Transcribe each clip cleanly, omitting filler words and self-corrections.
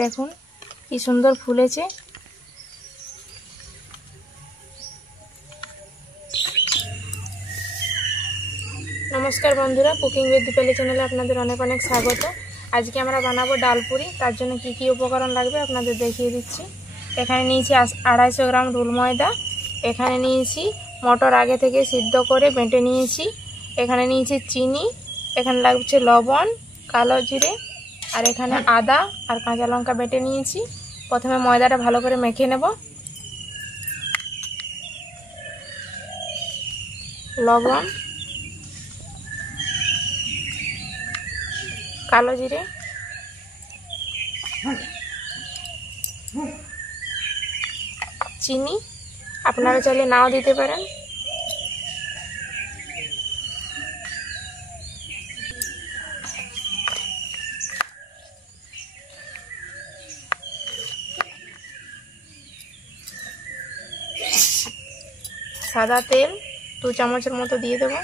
দেখুন কি সুন্দর ফুলেছে। নমস্কার বন্ধুরা, কুকিং উইথ দীপালি চ্যানেলে আপনাদের অনেক অনেক স্বাগত। আজকে আমরা বানাবো ডাল পুরি। তার জন্য কি কি উপকরণ লাগবে আপনাদের দেখিয়ে দিচ্ছি। এখানে নিয়েছি 250 গ্রাম রুল ময়দা। এখানে নিয়েছি মটর আগে থেকে সিদ্ধ করে বেটে নিয়েছি। এখানে নিয়েছি চিনি। এখানে লাগছে লবণ, কালো জিরে, আর এখানে আদা আর কাঁচা লঙ্কা বেটে নিয়েছি। প্রথমে ময়দাটা ভালো করে মেখে নেব। লবণ, কালো জিরে, চিনি, আপনারা চাইলে নাও দিতে পারেন। সাদা তেল 2 চামচের মতো দিয়ে দেব।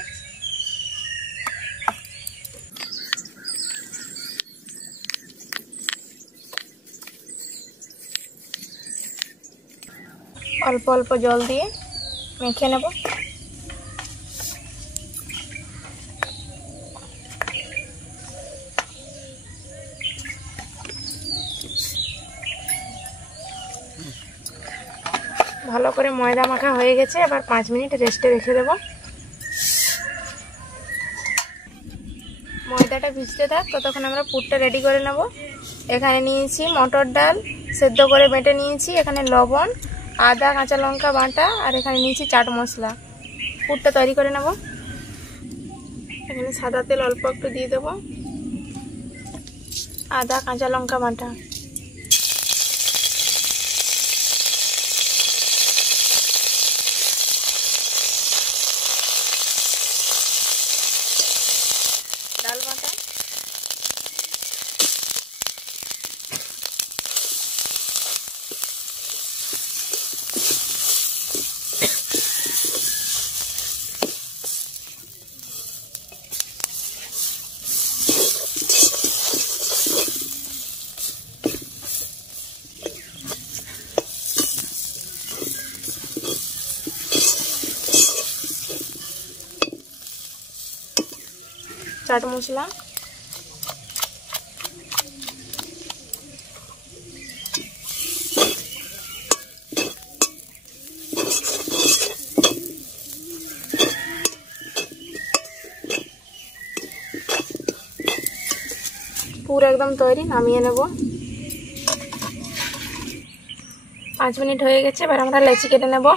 অল্প অল্প জল দিয়ে মেখে নেব। ভালো করে ময়দা মাখা হয়ে গেছে, এবার 5 মিনিট রেস্টে রেখে দেব। ময়দাটা ভিজতে থাক, ততক্ষণ আমরা পুরটা রেডি করে নেব। এখানে নিয়েছি মটর ডাল সেদ্ধ করে বেটে নিয়েছি। এখানে লবণ, আদা, কাঁচা লঙ্কা বাটা, আর এখানে নিয়েছি চাট মশলা। পুরটা তৈরি করে নেব। এখানে সাদা তেল অল্প একটু দিয়ে দেব। আদা, কাঁচা লঙ্কা বাটা, ডাল বাটা, চাট মশলা, পুরো একদম তৈরি, নামিয়ে নেব। 5 মিনিট হয়ে গেছে, এবার আমরা লেচি কেটে নেব।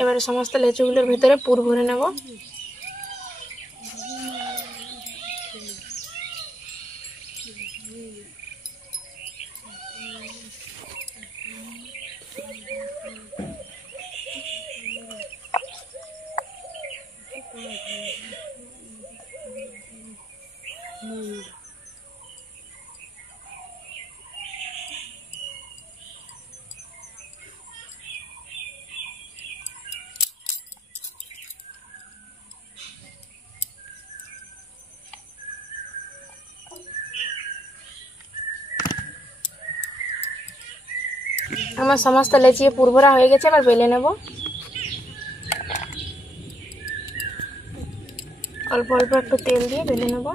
এবারে সমস্ত লেচুগুলোর ভিতরে পুর ভরে নেব। আমার সমস্ত লেচি পুর ভরা হয়ে গেছে, এবার বেলে নেব। অল্প অল্প একটু তেল দিয়ে বেলে নেব।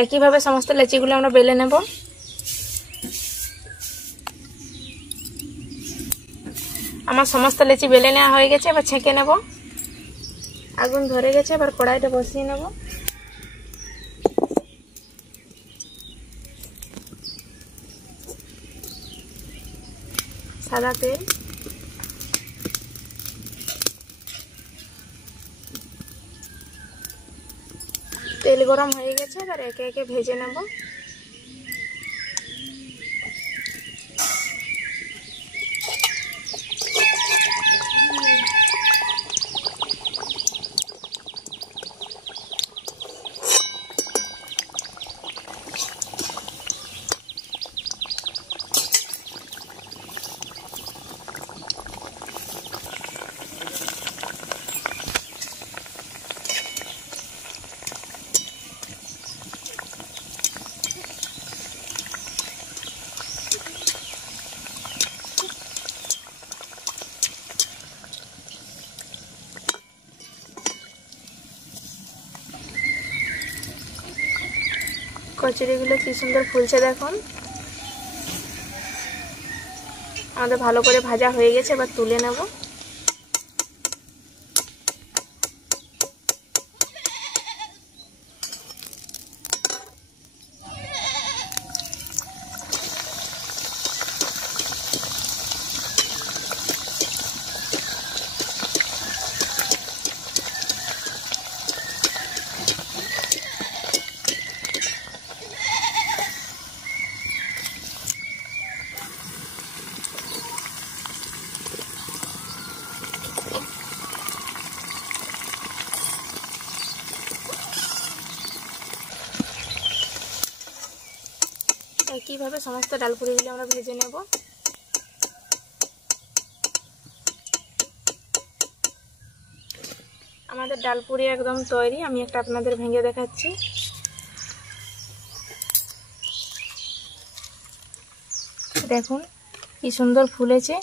একইভাবে সমস্ত লেচিগুলো আমরা বেলে নেব। আমার সমস্ত লেচি বেলে নেওয়া হয়ে গেছে, এবার ছেঁকে নেব। আগুন ধরে গেছে, এবার কড়াইটা বসিয়ে নেব। সাদা তেল, তেল গরম হয়ে গেছে, এবার একে একে ভেজে নেব। কচুরিগুলো কি সুন্দর ফুলছে দেখুন। আমাদের ভালো করে ভাজা হয়ে গেছে, এবার তুলে নেব। একইভাবে সমস্ত ডালপুরিগুলো আমরা ভেজে নেব। আমাদের ডালপুরি একদম তৈরি। আমি একটা আপনাদের ভেঙে দেখাচ্ছি। দেখুন কি সুন্দর ফুলেছে।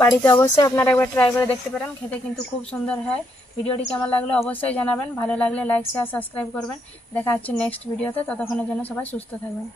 বাড়িতে অবশ্যই আপনারা একবার ট্রাই করে দেখতে পারেন, খেতে কিন্তু খুব সুন্দর হয়। ভিডিওটি কেমন লাগলে অবশ্যই জানাবেন, ভালো লাগলে লাইক শেয়ার সাবস্ক্রাইব করবেন। দেখা হচ্ছে নেক্সট ভিডিওতে, ততক্ষণের জন্য সবাই সুস্থ থাকবেন।